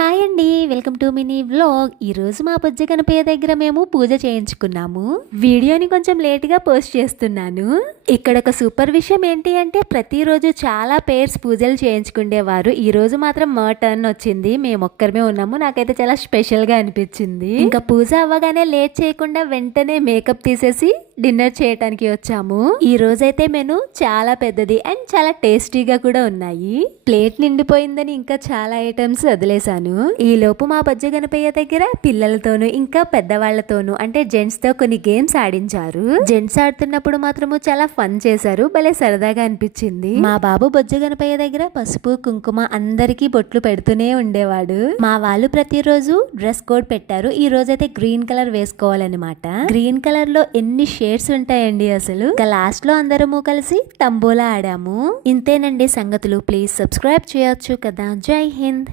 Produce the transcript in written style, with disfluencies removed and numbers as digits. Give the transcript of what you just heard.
Hi అండి, welcome to mini vlog. ఈరోజు మా బుజ్జ గణపయ్య దగ్గర మేము పూజ చేయించుకున్నాము. వీడియోని కొంచెం లేట్గా పోస్ట్ చేస్తున్నాను. ఇక్కడ ఒక సూపర్ విషయం ఏంటి అంటే ప్రతిరోజు చాలా పేర్స్ పూజలు చేయించుకునేవారు. ఈ రోజు మాత్రం మా టర్న్ వచ్చింది. మేము ఒక్కరమే ఉన్నాము. నాకైతే చాలా స్పెషల్గా అనిపించింది. ఇంకా పూజ అవ్వగానే లేట్ చేయకుండా వెంటనే మేకప్ తీసేసి డిన్నర్ చేయడానికి వచ్చాము. ఈ రోజైతే మెను చాలా పెద్దది అండ్ చాలా టేస్టీగా కూడా ఉన్నాయి. ప్లేట్ నిండిపోయిందని ఇంకా చాలా ఐటమ్స్ వదిలేసాను. ఈ లోపు మా బజ్జ గణపయ్య దగ్గర పిల్లలతోనూ ఇంకా పెద్దవాళ్లతోనూ అంటే జెంట్స్ తో కొన్ని గేమ్స్ ఆడించారు. జెంట్స్ ఆడుతున్నప్పుడు మాత్రము చాలా ఫన్ చేశారు. భలే సరదాగా అనిపించింది. మా బాబు బొజ్జ గణపయ్య దగ్గర పసుపు కుంకుమ అందరికీ బొట్లు పెడుతూనే ఉండేవాడు. మా వాళ్ళు ప్రతిరోజు డ్రెస్ కోడ్ పెట్టారు. ఈ రోజైతే గ్రీన్ కలర్ వేసుకోవాలన్నమాట. గ్రీన్ కలర్ లో ఎన్ని షేడ్స్ ఉంటాయండి అసలు. లాస్ట్ లో అందరము కలిసి తంబోలా ఆడాము. ఇంతేనండి సంగతులు. ప్లీజ్ సబ్స్క్రైబ్ చేయొచ్చు కదా. జై హింద్.